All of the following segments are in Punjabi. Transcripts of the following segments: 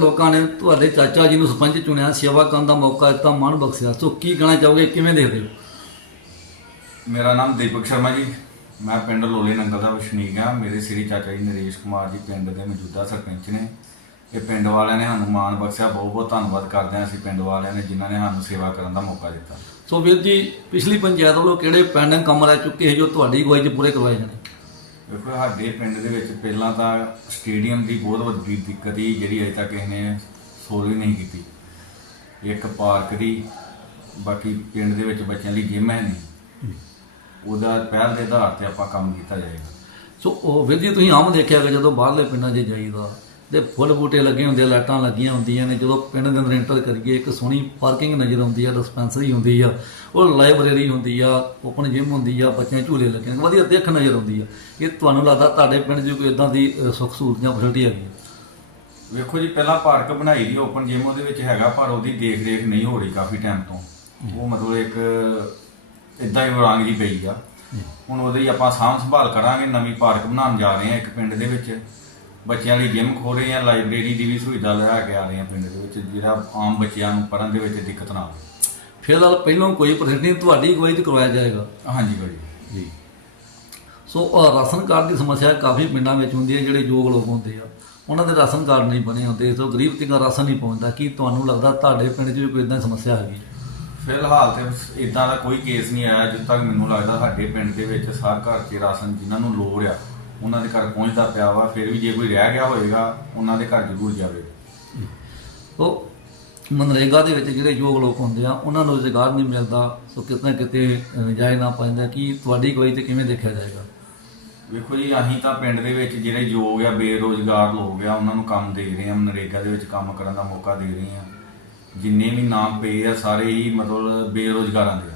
ਲੋਕਾਂ ਨੇ ਤੁਹਾਡੇ ਚਾਚਾ ਜੀ ਨੂੰ ਸਰਪੰਚ ਚੁਣਿਆ ਸੇਵਾ ਕਰਨ ਦਾ ਮੌਕਾ ਦਿੱਤਾ ਮਨ ਬਖਸ਼ਿਆ। ਸੋ ਕੀ ਕਹਿਣਾ ਚਾਹੋਗੇ? ਕਿਵੇਂ ਦੇਖਦੇ ਹੋ? ਮੇਰਾ ਨਾਮ ਦੀਪਕ ਸ਼ਰਮਾ ਜੀ। ਮੈਂ ਪਿੰਡ ਲੋਲੇ ਨੰਗਲ ਦਾ ਵਸਨੀਕ ਹਾਂ। ਮੇਰੇ ਸ੍ਰੀ ਚਾਚਾ ਜੀ ਨਰੇਸ਼ ਕੁਮਾਰ ਜੀ ਪਿੰਡ ਦੇ ਮੌਜੂਦਾ ਸਰਪੰਚ ਨੇ। ਇਹ ਪਿੰਡ ਵਾਲਿਆਂ ਨੇ ਸਾਨੂੰ ਮਾਣ ਬਖਸ਼ਿਆ। ਬਹੁਤ ਬਹੁਤ ਧੰਨਵਾਦ ਕਰਦੇ ਹਾਂ ਅਸੀਂ ਪਿੰਡ ਵਾਲਿਆਂ ਨੇ ਜਿਨ੍ਹਾਂ ਨੇ ਸਾਨੂੰ ਸੇਵਾ ਕਰਨ ਦਾ ਮੌਕਾ ਦਿੱਤਾ। ਸੋ ਵੀਰ ਜੀ ਪਿਛਲੀ ਪੰਚਾਇਤ ਵੱਲੋਂ ਕਿਹੜੇ ਪੈਂਡਿੰਗ ਕੰਮ ਰਹਿ ਚੁੱਕੇ ਹੈ ਜੋ ਤੁਹਾਡੀ ਅਗਵਾਈ 'ਚ ਪੂਰੇ ਕਰਵਾਏ ਜਾਣੇ? ਦੇਖੋ, ਸਾਡੇ ਪਿੰਡ ਦੇ ਵਿੱਚ ਪਹਿਲਾਂ ਤਾਂ ਸਟੇਡੀਅਮ ਦੀ ਬਹੁਤ ਵੱਡੀ ਦਿੱਕਤ ਸੀ, ਜਿਹੜੀ ਅਜੇ ਤੱਕ ਕਿਸੇ ਨੇ ਸੋਲਵ ਨਹੀਂ ਕੀਤੀ। ਇੱਕ ਪਾਰਕ ਦੀ, ਬਾਕੀ ਪਿੰਡ ਦੇ ਵਿੱਚ ਬੱਚਿਆਂ ਲਈ ਜਿਮ ਹੈ ਨਹੀਂ। ਉਹਦਾ ਪਹਿਲ ਦੇ ਆਧਾਰ ਤੇ ਆਪਾਂ ਕੰਮ ਕੀਤਾ ਜਾਏਗਾ। ਸੋ, ਉਹ ਵੀਰ ਜੀ, ਤੁਸੀਂ ਆਮ ਦੇਖਿਆ ਕਿ ਜਦੋਂ ਬਾਹਰਲੇ ਪਿੰਡਾਂ 'ਚ ਜਾਈਦਾ ਤੇ ਫੁੱਲ ਬੂਟੇ ਲੱਗੇ ਹੁੰਦੇ ਆ ਲਾਈਟਾਂ ਲੱਗੀਆਂ ਹੁੰਦੀਆਂ ਨੇ। ਜਦੋਂ ਪਿੰਡ ਦੇ ਅੰਦਰ ਐਂਟਰ ਕਰੀਏ ਇੱਕ ਸੋਹਣੀ ਪਾਰਕਿੰਗ ਨਜ਼ਰ ਆਉਂਦੀ ਆ ਡਿਸਪੈਂਸਰੀ ਹੁੰਦੀ ਆ ਉਹ ਲਾਇਬ੍ਰੇਰੀ ਹੁੰਦੀ ਆ ਓਪਨ ਜਿਮ ਹੁੰਦੀ ਆ ਬੱਚਿਆਂ ਦੇ ਝੂਲੇ ਲੱਗੇ ਨੇ ਵਧੀਆ ਦੇਖ ਨਜ਼ਰ ਆਉਂਦੀ ਆ। ਇਹ ਤੁਹਾਨੂੰ ਲੱਗਦਾ ਤੁਹਾਡੇ ਪਿੰਡ 'ਚ ਕੋਈ ਇਦਾਂ ਦੀ ਸੁੱਖ ਸਹੂਲਤ ਫੈਸਿਲਿਟੀ ਹੈਗੀ ਆ? ਵੇਖੋ ਜੀ ਪਹਿਲਾਂ ਪਾਰਕ ਬਣਾਈ ਦੀ ਓਪਨ ਜਿਮ ਉਹਦੇ ਵਿੱਚ ਹੈਗਾ ਪਰ ਉਹਦੀ ਦੇਖ ਰੇਖ ਨਹੀਂ ਹੋ ਰਹੀ ਕਾਫੀ ਟਾਈਮ ਤੋਂ। ਉਹ ਮਤਲਬ ਇੱਕ ਇਦਾਂ ਹੀ ਵਰਾਂਗ ਜੀ ਪਈ ਆ। ਹੁਣ ਉਹਦੀ ਆਪਾਂ ਸਾਂਭ ਸੰਭਾਲ ਕਰਾਂਗੇ ਨਵੀਂ ਪਾਰਕ ਬਣਾਉਣ ਜਾ ਰਹੇ ਹਾਂ ਇੱਕ ਪਿੰਡ ਦੇ ਵਿੱਚ। ਬੱਚਿਆਂ ਲਈ ਜਿਮ ਖੋਲ ਰਹੇ ਹਾਂ ਲਾਇਬ੍ਰੇਰੀ ਦੀ ਵੀ ਸੁਵਿਧਾ ਲੈ ਕੇ ਆ ਰਹੇ ਹਾਂ ਪਿੰਡ ਦੇ ਵਿੱਚ ਜਿਹੜਾ ਆਮ ਬੱਚਿਆਂ ਨੂੰ ਪੜ੍ਹਨ ਦੇ ਵਿੱਚ ਦਿੱਕਤ ਨਾ ਆਵੇ। ਫਿਲਹਾਲ ਪਹਿਲਾਂ ਕੋਈ ਪ੍ਰੈਸਿਡੈਂਟ ਤੁਹਾਡੀ ਅਗਵਾਈ 'ਚ ਕਰਵਾਇਆ ਜਾਏਗਾ? ਹਾਂਜੀ ਭਾਜੀ। ਜੀ। ਸੋ ਰਾਸ਼ਨ ਕਾਰਡ ਦੀ ਸਮੱਸਿਆ ਕਾਫੀ ਪਿੰਡਾਂ ਵਿੱਚ ਹੁੰਦੀ ਹੈ ਜਿਹੜੇ ਯੋਗ ਲੋਕ ਹੁੰਦੇ ਆ ਉਹਨਾਂ ਦੇ ਰਾਸ਼ਨ ਕਾਰਡ ਨਹੀਂ ਬਣੇ ਹੁੰਦੇ ਸੋ ਗਰੀਬ ਤੀਕਾਂ ਰਾਸ਼ਨ ਨਹੀਂ ਪਹੁੰਚਦਾ। ਕੀ ਤੁਹਾਨੂੰ ਲੱਗਦਾ ਤੁਹਾਡੇ ਪਿੰਡ 'ਚ ਵੀ ਕੋਈ ਇਦਾਂ ਦੀ ਸਮੱਸਿਆ ਹੈਗੀ ਹੈ? ਫਿਲਹਾਲ ਤੇ ਇਦਾਂ ਦਾ ਕੋਈ ਕੇਸ ਨਹੀਂ ਆਇਆ ਜਿੱਦ ਤੱਕ ਮੈਨੂੰ ਲੱਗਦਾ ਸਾਡੇ ਪਿੰਡ ਦੇ ਵਿੱਚ ਹਰ ਘਰ 'ਚ ਰਾਸ਼ਨ ਜਿਨ੍ਹਾਂ ਨੂੰ ਲੋੜ ਆ ਉਹਨਾਂ ਦੇ ਘਰ ਪਹੁੰਚਦਾ ਪਿਆ ਵਾ ਫਿਰ ਵੀ ਜੇ ਕੋਈ ਰਹਿ ਗਿਆ ਹੋਏਗਾ ਉਹਨਾਂ ਦੇ ਘਰ ਜ਼ਰੂਰ ਜਾਵੇ। ਸੋ ਮਨਰੇਗਾ ਦੇ ਵਿੱਚ ਜਿਹੜੇ ਯੋਗ ਲੋਕ ਹੁੰਦੇ ਆ ਉਹਨਾਂ ਨੂੰ ਰੁਜ਼ਗਾਰ ਨਹੀਂ ਮਿਲਦਾ। ਸੋ ਕਿਤੇ ਨਾ ਕਿਤੇ ਨਜਾਇਜ਼ ਨਾ ਪੈਂਦਾ ਕੀ ਤੁਹਾਡੀ ਅਗਵਾਈ 'ਚ ਕਿਵੇਂ ਦੇਖਿਆ ਜਾਏਗਾ? ਵੇਖੋ ਜੀ ਅਸੀਂ ਤਾਂ ਪਿੰਡ ਦੇ ਵਿੱਚ ਜਿਹੜੇ ਯੋਗ ਆ ਬੇਰੋਜ਼ਗਾਰ ਲੋਕ ਆ ਉਹਨਾਂ ਨੂੰ ਕੰਮ ਦੇ ਰਹੇ ਆ ਨਰੇਗਾ ਦੇ ਵਿੱਚ ਕੰਮ ਕਰਨ ਦਾ ਮੌਕਾ ਦੇ ਰਹੇ ਆ। ਜਿੰਨੇ ਵੀ ਨਾਮ ਪਏ ਆ ਸਾਰੇ ਹੀ ਮਤਲਬ ਬੇਰੋਜ਼ਗਾਰਾਂ ਦੇ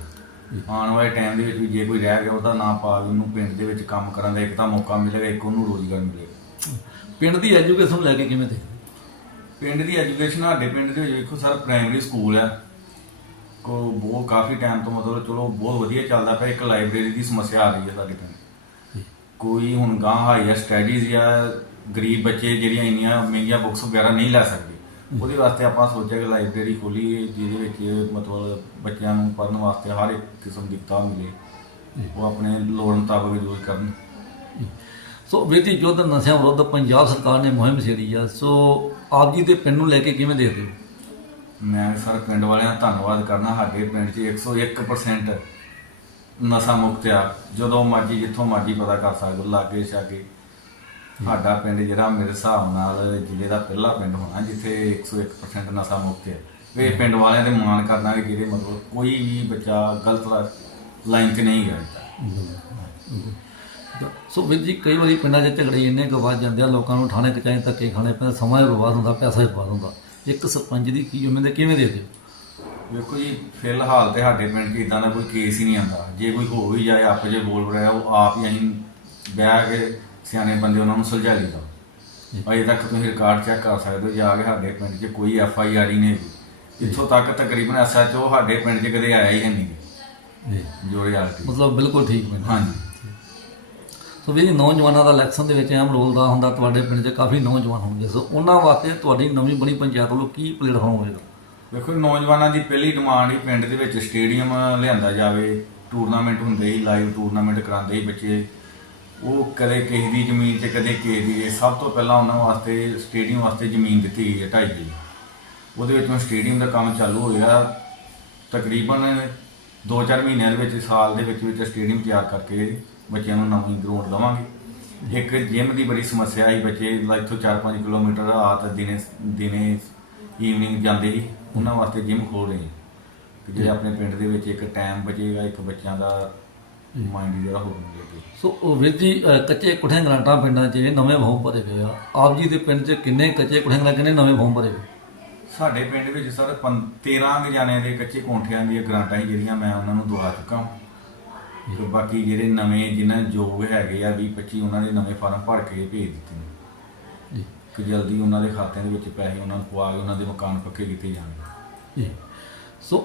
ਆਉਣ ਵਾਲੇ ਟਾਈਮ ਦੇ ਵਿੱਚ ਵੀ ਜੇ ਕੋਈ ਰਹਿ ਗਿਆ ਉਹਦਾ ਨਾਮ ਪਾ ਕੇ ਉਹਨੂੰ ਪਿੰਡ ਦੇ ਵਿੱਚ ਕੰਮ ਕਰਨ ਦਾ ਇੱਕ ਤਾਂ ਮੌਕਾ ਮਿਲੇਗਾ ਇੱਕ ਉਹਨੂੰ ਰੋਜ਼ਗਾਰ ਮਿਲੇਗਾ। ਪਿੰਡ ਦੀ ਐਜੂਕੇਸ਼ਨ ਨੂੰ ਲੈ ਕੇ ਕਿਵੇਂ ਦੇਖਦੇ ਪਿੰਡ ਦੀ ਐਜੂਕੇਸ਼ਨ ਸਾਡੇ ਪਿੰਡ ਦੇ ਵਿੱਚ ਵੇਖੋ ਸਰ ਪ੍ਰਾਇਮਰੀ ਸਕੂਲ ਹੈ ਕੋ ਬਹੁਤ ਕਾਫੀ ਟਾਈਮ ਤੋਂ ਮਤਲਬ ਚਲੋ ਬਹੁਤ ਵਧੀਆ ਚੱਲਦਾ ਪਿਆ ਇੱਕ ਲਾਇਬ੍ਰੇਰੀ ਦੀ ਸਮੱਸਿਆ ਆ ਰਹੀ ਹੈ ਸਾਡੇ ਪਿੰਡ। ਕੋਈ ਹੁਣ ਗਾਂ ਹਾਈਅਰ ਸਟੱਡੀਜ਼ ਜਾਂ ਗਰੀਬ ਬੱਚੇ ਜਿਹੜੀਆਂ ਇੰਨੀਆਂ ਮਹਿੰਗੀਆਂ ਬੁੱਕਸ ਵਗੈਰਾ ਨਹੀਂ ਲੈ ਸਕਦੇ। ਉਹਦੇ ਵਾਸਤੇ ਆਪਾਂ ਸੋਚਿਆ ਕਿ ਲਾਇਬ੍ਰੇਰੀ ਖੋਲੀਏ ਜਿਹਦੇ ਵਿੱਚ ਮਤਲਬ ਬੱਚਿਆਂ ਨੂੰ ਪੜ੍ਹਨ ਵਾਸਤੇ ਹਰ ਇੱਕ ਕਿਸਮ ਦੀ ਕਿਤਾਬ ਮਿਲੇ ਉਹ ਆਪਣੇ ਲੋੜ ਮੁਤਾਬਕ ਯੂਜ਼ ਕਰਨ। ਸੋ ਵੀਰ ਜੀ ਯੁੱਧ ਨਸ਼ਿਆਂ ਵਿਰੁੱਧ ਪੰਜਾਬ ਸਰਕਾਰ ਨੇ ਮੁਹਿੰਮ ਛੇੜੀ ਆ। ਸੋ ਆਪ ਜੀ ਦੇ ਪਿੰਡ ਨੂੰ ਲੈ ਕੇ ਕਿਵੇਂ ਦੇਖਦੇ ਹੋ? ਮੈਂ ਸਰ ਪਿੰਡ ਵਾਲਿਆਂ ਦਾ ਧੰਨਵਾਦ ਕਰਨਾ ਸਾਡੇ ਪਿੰਡ 'ਚ 101% ਨਸ਼ਾ ਮੁਕਤ ਆ। ਜਦੋਂ ਮਰਜ਼ੀ ਜਿੱਥੋਂ ਮਰਜ਼ੀ ਪਤਾ ਕਰ ਸਕਦੇ ਲਾਗੇ ਛਾਗੇ ਸਾਡਾ ਪਿੰਡ ਜਿਹੜਾ ਮੇਰੇ ਹਿਸਾਬ ਨਾਲ ਜ਼ਿਲ੍ਹੇ ਦਾ ਪਹਿਲਾ ਪਿੰਡ ਹੋਣਾ ਜਿੱਥੇ 101% ਨਸ਼ਾ ਮੁਕਤ ਹੈ। ਵੀ ਪਿੰਡ ਵਾਲਿਆਂ ਦੇ ਮਾਣ ਕਰਨਾ ਕਿ ਜਿਹਦੇ ਮਤਲਬ ਕੋਈ ਵੀ ਬੱਚਾ ਗਲਤ ਲਾਈਨ 'ਚ ਨਹੀਂ ਗਿਆ। ਸੋ ਵੀਰ ਜੀ ਕਈ ਵਾਰੀ ਪਿੰਡਾਂ 'ਚ ਝਗੜੇ ਇੰਨੇ ਕੁ ਵੱਧ ਜਾਂਦੇ ਆ ਲੋਕਾਂ ਨੂੰ ਥਾਣੇ ਕਚਾਏ ਧੱਕੇ ਖਾਣੇ ਪੈਂਦੇ ਸਮਾਂ ਵੀ ਬਰਬਾਦ ਹੁੰਦਾ ਪੈਸਾ ਵੀ ਬਰਬਾਦ ਹੁੰਦਾ। ਇੱਕ ਸਰਪੰਚ ਦੀ ਕੀ ਜ਼ਿੰਮੇਵਾਰੀ ਕਿਵੇਂ ਦੇਖਦੇ ਹੋ? ਵੇਖੋ ਜੀ ਫਿਲਹਾਲ ਤੇ ਸਾਡੇ ਪਿੰਡ 'ਚ ਇਦਾਂ ਦਾ ਕੋਈ ਕੇਸ ਹੀ ਨਹੀਂ ਆਂਦਾ ਜੇ ਕੋਈ ਹੋ ਵੀ ਜਾਏ ਆਪ ਜੇ ਬੋਲ ਰਿਹਾ ਉਹ ਆਪ ਹੀ ਅਸੀਂ ਬਹਿ ਕੇ ਸਿਆਣੇ ਬੰਦੇ ਉਹਨਾਂ ਨੂੰ ਸੁਲਝਾ ਲਈਦਾ। ਅਜੇ ਤੱਕ ਤੁਸੀਂ ਰਿਕਾਰਡ ਚੈੱਕ ਕਰ ਸਕਦੇ ਹੋ ਜਾ ਕੇ ਸਾਡੇ ਪਿੰਡ 'ਚ ਕੋਈ ਐਫ ਆਈ ਆਰ ਹੀ ਨਹੀਂ ਹੈਗੀ ਇੱਥੋਂ ਤੱਕ ਤਕਰੀਬਨ ਐਸਐਚਓ ਸਾਡੇ ਪਿੰਡ 'ਚ ਕਦੇ ਆਇਆ ਹੀ ਹੈ ਨਹੀਂ ਜੀ। ਜੋ। ਰਿਐਲਿਟੀ ਮਤਲਬ ਬਿਲਕੁਲ ਠੀਕ ਪਿੰਡ। ਹਾਂਜੀ। ਸੋ ਜੀ ਨੌਜਵਾਨਾਂ ਦਾ ਇਲੈਕਸ਼ਨ ਦੇ ਵਿੱਚ ਅਹਿਮ ਰੋਲ ਦਾ ਹੁੰਦਾ ਤੁਹਾਡੇ ਪਿੰਡ 'ਚ ਕਾਫੀ ਨੌਜਵਾਨ ਹੋਣਗੇ। ਸੋ ਉਹਨਾਂ ਵਾਸਤੇ ਤੁਹਾਡੀ ਨਵੀਂ ਬਣੀ ਪੰਚਾਇਤ ਵੱਲੋਂ ਕੀ ਪਲੇਟਫਾਰਮ ਹੋਵੇਗਾ? ਵੇਖੋ ਨੌਜਵਾਨਾਂ ਦੀ ਪਹਿਲੀ ਡਿਮਾਂਡ ਹੀ ਪਿੰਡ ਦੇ ਵਿੱਚ ਸਟੇਡੀਅਮ ਲਿਆਂਦਾ ਜਾਵੇ। ਟੂਰਨਾਮੈਂਟ ਹੁੰਦੇ ਹੀ ਲਾਈਵ ਟੂਰਨਾਮੈਂਟ ਕਰਾਉਂਦੇ ਹੀ ਬੱਚੇ। ਉਹ ਕਦੇ ਕਿਸੇ ਦੀ ਜ਼ਮੀਨ ਤੇ ਕਦੇ ਕਿਸੇ ਦੀ। ਸਭ ਤੋਂ ਪਹਿਲਾਂ ਉਹਨਾਂ ਵਾਸਤੇ ਸਟੇਡੀਅਮ ਵਾਸਤੇ ਜ਼ਮੀਨ ਦਿੱਤੀ ਗਈ ਹੈ ਢਾਈ ਦੀ। ਉਹਦੇ ਵਿੱਚੋਂ ਸਟੇਡੀਅਮ ਦਾ ਕੰਮ ਚਾਲੂ ਹੋਇਆ। ਤਕਰੀਬਨ 2-4 ਮਹੀਨਿਆਂ ਦੇ ਵਿੱਚ ਸਾਲ ਦੇ ਵਿੱਚ ਵਿੱਚ ਸਟੇਡੀਅਮ ਤਿਆਰ ਕਰਕੇ ਬੱਚਿਆਂ ਨੂੰ ਨਵੀਂ ਗਰਾਊਂਡ ਦਵਾਂਗੇ। ਇੱਕ ਜਿਮ ਦੀ ਬੜੀ ਸਮੱਸਿਆ ਹੈ ਬੱਚੇ ਇੱਥੋਂ 4-5 ਕਿਲੋਮੀਟਰ ਰਾਤ ਦਿਨੇ ਦਿਨੇ ਈਵਨਿੰਗ ਜਾਂਦੇ ਸੀ ਉਹਨਾਂ ਵਾਸਤੇ ਜਿਮ ਖੋਲ ਰਹੇ ਹਾਂ ਕਿ ਜੇ ਆਪਣੇ ਪਿੰਡ ਦੇ ਵਿੱਚ ਇੱਕ ਟਾਈਮ ਬਚੇਗਾ ਇੱਕ ਬੱਚਿਆਂ ਦਾ ਮਾਈਂਡ ਜਿਹੜਾ ਹੋ ਜਾਏਗਾ ਸੋ ਉਹ ਵੀਰ ਜੀ ਅ, ਕੱਚੇ ਕੁੱਠਿਆਂ ਗਰਾਂਟਾਂ ਪਿੰਡਾਂ 'ਚ ਨਵੇਂ ਫਾਰਮ ਭਰੇ ਗਏ ਆ। ਆਪ ਜੀ ਦੇ ਪਿੰਡ 'ਚ ਕਿੰਨੇ ਕੱਚੇ ਕੁੱਠਿਆਂ ਗਰਾਂ ਕਿੰਨੇ ਨਵੇਂ ਫਾਰਮ ਭਰੇ ਗਏ ਸਾਡੇ ਪਿੰਡ ਵਿੱਚ ਸਰ 13 ਕੁ ਜਾਣਿਆਂ ਦੇ ਕੱਚੇ ਕੋਠਿਆਂ ਦੀਆਂ ਗ੍ਰਾਂਟਾਂ ਸੀ ਜਿਹੜੀਆਂ ਮੈਂ ਉਹਨਾਂ ਨੂੰ ਦਵਾ ਚੁੱਕਾ ਹਾਂ ਤੇ ਬਾਕੀ ਜਿਹੜੇ ਨਵੇਂ ਜਿਨ੍ਹਾਂ ਯੋਗ ਹੈਗੇ ਆ 20 25 ਉਹਨਾਂ ਦੇ ਨਵੇਂ ਫਾਰਮ ਭਰ ਕੇ ਭੇਜ ਦਿੱਤੇ ਨੇ। ਜੀ। ਕਿ ਜਲਦੀ ਉਹਨਾਂ ਦੇ ਖਾਤਿਆਂ ਦੇ ਵਿੱਚ ਪੈਸੇ ਉਹਨਾਂ ਨੂੰ ਪਵਾ ਕੇ ਉਹਨਾਂ ਦੇ ਮਕਾਨ ਪੱਕੇ ਕੀਤੇ ਜਾਣਗੇ। ਜੀ। ਸੋ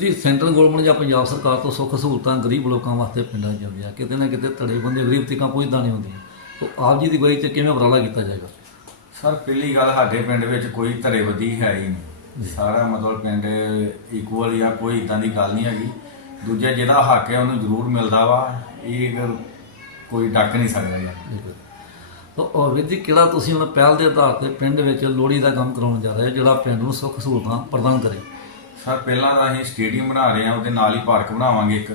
ਜੀ ਸੈਂਟਰਲ ਗਵਰਨਮੈਂਟ ਜਾਂ ਪੰਜਾਬ ਸਰਕਾਰ ਤੋਂ ਸੁੱਖ ਸਹੂਲਤਾਂ ਗਰੀਬ ਲੋਕਾਂ ਵਾਸਤੇ ਪਿੰਡਾਂ 'ਚ ਜਾਂਦੀਆਂ ਕਿਤੇ ਨਾ ਕਿਤੇ ਧੜੇ ਬੰਦੇ ਗਰੀਬ ਤੀਕਾਂ ਪਹੁੰਚਦਾ ਨਹੀਂ ਹੁੰਦੀਆਂ। ਸੋ ਆਪ ਜੀ ਦੀ ਗਵਾਹੀ 'ਚ ਕਿਵੇਂ ਉਪਰਾਲਾ ਕੀਤਾ ਜਾਏਗਾ? ਸਰ ਪਹਿਲੀ ਗੱਲ ਸਾਡੇ ਪਿੰਡ ਵਿੱਚ ਕੋਈ ਧਰੇਬੰਦੀ ਹੈ ਹੀ ਨਹੀਂ। ਸਾਰਾ ਮਤਲਬ ਪਿੰਡ ਇਕੁਅਲ ਜਾਂ ਕੋਈ ਇਦਾਂ ਦੀ ਗੱਲ ਨਹੀਂ ਹੈਗੀ। ਦੂਜਾ ਜਿਹਦਾ ਹੱਕ ਹੈ ਉਹਨੂੰ ਜ਼ਰੂਰ ਮਿਲਦਾ ਵਾ। ਇਹ ਕੋਈ ਡੱਕ ਨਹੀਂ ਸਕਦਾ ਯਾਰ ਤਾਂ ਉਹ ਵੀਰ ਜੀ ਕਿਹੜਾ ਤੁਸੀਂ ਹੁਣ ਪਹਿਲ ਦੇ ਆਧਾਰ ਤੇ ਪਿੰਡ ਵਿੱਚ ਲੋਹੜੀ ਦਾ ਕੰਮ ਕਰਾਉਣ ਜਾ ਰਹੇ ਹੋ ਜਿਹੜਾ ਪਿੰਡ ਨੂੰ ਸੁੱਖ ਸਹੂਲਤਾਂ ਪ੍ਰਦਾਨ ਕਰੇ? ਸਰ, ਪਹਿਲਾਂ ਤਾਂ ਅਸੀਂ ਸਟੇਡੀਅਮ ਬਣਾ ਰਹੇ ਹਾਂ, ਉਹਦੇ ਨਾਲ ਹੀ ਪਾਰਕ ਬਣਾਵਾਂਗੇ ਇੱਕ।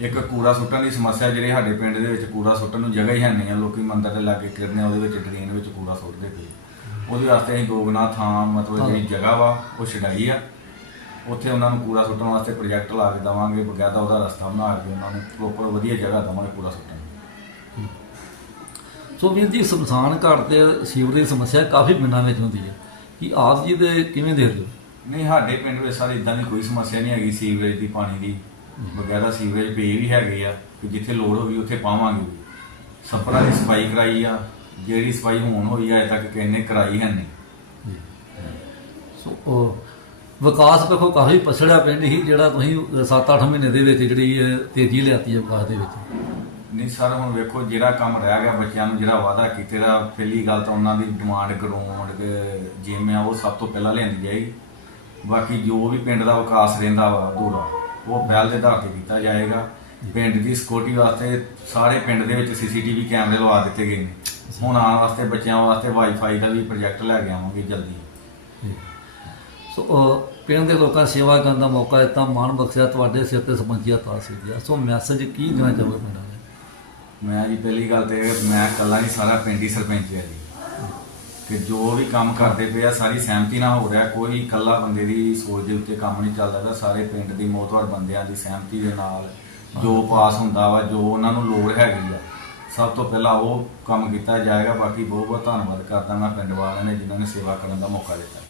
ਇੱਕ ਕੂੜਾ ਸੁੱਟਣ ਦੀ ਸਮੱਸਿਆ ਜਿਹੜੇ ਸਾਡੇ ਪਿੰਡ ਦੇ ਵਿੱਚ ਕੂੜਾ ਸੁੱਟਣ ਨੂੰ ਜਗ੍ਹਾ ਹੀ ਹੈ ਨਹੀਂ ਆ। ਲੋਕੀ ਮੰਦਰ ਦੇ ਲਾਗੇ ਕਿਰਨੇ ਉਹਦੇ ਵਿੱਚ ਡਰੇਨ ਵਿੱਚ ਕੂੜਾ ਸੁੱਟਦੇ ਪਏ ਉਹਦੇ ਵਾਸਤੇ ਅਸੀਂ ਗੋਗਨਾ ਥਾਂ, ਮਤਲਬ ਜਿਹੜੀ ਜਗ੍ਹਾ ਵਾ, ਉਹ ਛਡਾਈ ਆ। ਉੱਥੇ ਉਹਨਾਂ ਨੂੰ ਕੂੜਾ ਸੁੱਟਣ ਵਾਸਤੇ ਪ੍ਰੋਜੈਕਟ ਲਾ ਕੇ ਦੇਵਾਂਗੇ, ਬਕਾਇਦਾ ਉਹਦਾ ਰਸਤਾ ਬਣਾ ਕੇ ਉਹਨਾਂ ਨੂੰ ਪ੍ਰੋਪਰ ਵਧੀਆ ਜਗ੍ਹਾ ਦੇਵਾਂਗੇ ਕੂੜਾ ਸੁੱਟਣ ਸੋ ਵੀਰ ਜੀ ਸਮਸਾਨ ਘਾਟ ਤੇ ਸੀਵਰੇਜ ਦੀ ਸਮੱਸਿਆ ਕਾਫੀ ਪਿੰਡਾਂ ਵਿੱਚ ਹੁੰਦੀ ਹੈ। ਕਿ ਆਪ ਜੀ ਦੇ ਕਿਵੇਂ ਦੇਖਦੇ ਹੋ? ਨਹੀਂ ਸਾਡੇ ਪਿੰਡ ਵਿੱਚ ਸਾਰੇ ਇਦਾਂ ਦੀ ਕੋਈ ਸਮੱਸਿਆ ਨਹੀਂ ਹੈਗੀ ਸੀਵਰੇਜ ਦੀ ਪਾਣੀ ਦੀ। ਬਕਾਇਦਾ ਸੀਵਰੇਜ ਪੇ ਵੀ ਹੈਗੇ ਆ ਕਿ ਜਿੱਥੇ ਲੋੜ ਹੋਗੀ ਉੱਥੇ ਪਾਵਾਂਗੇ। ਸਪਰਾ ਦੀ ਸਫ਼ਾਈ ਕਰਾਈ ਆ ਜਿਹੜੀ ਸਫ਼ਾਈ ਹੋਣ ਹੋਈ ਆ ਅਜੇ ਤੱਕ ਕਿਸੇ ਨੇ ਕਰਾਈ ਹੈ ਨਹੀਂ। ਸੋ ਉਹ ਵਿਕਾਸ ਪੱਖੋਂ ਕਾਫੀ ਪਛੜਿਆ ਪਿੰਡ ਹੀ ਜਿਹੜਾ ਤੁਸੀਂ 7-8 ਮਹੀਨੇ ਦੇ ਵਿੱਚ ਜਿਹੜੀ ਤੇਜ਼ੀ ਲਿਆਤੀ ਹੈ ਵਿਕਾਸ ਦੇ ਵਿੱਚ। ਨਹੀਂ ਸਰ ਹੁਣ ਵੇਖੋ ਜਿਹੜਾ ਕੰਮ ਰਹਿ ਗਿਆ ਬੱਚਿਆਂ ਨੂੰ ਜਿਹੜਾ ਵਾਅਦਾ ਕੀਤੇ ਦਾ ਪਹਿਲੀ ਗੱਲ ਤਾਂ ਉਹਨਾਂ ਦੀ ਡਿਮਾਂਡ ਗਰਾਊਂਡ ਜਿਮ ਆ ਉਹ ਸਭ ਤੋਂ ਪਹਿਲਾਂ ਲਿਆਂਦੀ ਜਾਏਗੀ। ਬਾਕੀ ਜੋ ਵੀ ਪਿੰਡ ਦਾ ਵਿਕਾਸ ਰਹਿੰਦਾ ਵਾ ਅਧੂਰਾ ਉਹ ਪਹਿਲ ਦੇ ਆਧਾਰ ਤੇ ਕੀਤਾ ਜਾਏਗਾ। ਪਿੰਡ ਦੀ ਸਿਕਿਉਰਿਟੀ ਵਾਸਤੇ ਸਾਰੇ ਪਿੰਡ ਦੇ ਵਿੱਚ ਸੀਸੀਟੀਵੀ ਕੈਮਰੇ ਲਵਾ ਦਿੱਤੇ ਗਏ ਨੇ। ਹੁਣ ਆਉਣ ਵਾਸਤੇ ਬੱਚਿਆਂ ਵਾਸਤੇ ਵਾਈਫਾਈ ਦਾ ਵੀ ਪ੍ਰੋਜੈਕਟ ਲੈ ਕੇ ਆਵਾਂਗੇ ਜਲਦੀ। ਸੋ ਪਿੰਡ ਦੇ ਲੋਕਾਂ ਦੀ ਸੇਵਾ ਕਰਨ ਦਾ ਮੌਕਾ ਦਿੱਤਾ। ਮਾਣ ਬਖਸ਼ਿਆ ਤੁਹਾਡੇ ਸਿਰ ਤੇ ਸਰਪੰਚੀਆ ਤਾਸ ਗਿਆ ਸੋ ਮੈਸੇਜ ਕੀ ਦੇਣਾ ਚਾਹੋਗੇ ਪਿੰਡਾਂ ਨੂੰ ਮੈਂ ਜੀ ਪਹਿਲੀ ਗੱਲ ਤੇ ਮੈਂ ਇਕੱਲਾ ਨਹੀਂ ਸਾਰਾ ਪਿੰਡ ਹੀ ਸਰਪੰਚ ਹੈ ਜੀ। ਕਿ ਜੋ ਵੀ ਕੰਮ ਕਰਦੇ ਪਏ ਆ, ਸਾਰੀ ਸਹਿਮਤੀ ਨਾਲ ਹੋ ਰਿਹਾ। ਕੋਈ ਇਕੱਲਾ ਬੰਦੇ ਦੀ ਸੋਚ ਦੇ ਉੱਤੇ ਕੰਮ ਨਹੀਂ ਚੱਲਦਾ ਗਾ ਸਾਰੇ ਪਿੰਡ ਦੀ ਮੋਤਵਰ ਬੰਦਿਆਂ ਦੀ ਸਹਿਮਤੀ ਦੇ ਨਾਲ ਜੋ ਪਾਸ ਹੁੰਦਾ ਵਾ, ਜੋ ਉਹਨਾਂ ਨੂੰ ਲੋੜ ਹੈਗੀ ਆ, ਸਭ ਤੋਂ ਪਹਿਲਾਂ ਉਹ ਕੰਮ ਕੀਤਾ ਜਾਏਗਾ। ਬਾਕੀ ਬਹੁਤ ਬਹੁਤ ਧੰਨਵਾਦ ਕਰਦਾ ਮੈਂ ਪਿੰਡ ਵਾਲਿਆਂ ਨੇ ਜਿਨ੍ਹਾਂ ਨੇ ਸੇਵਾ ਕਰਨ ਦਾ ਮੌਕਾ ਦਿੱਤਾ।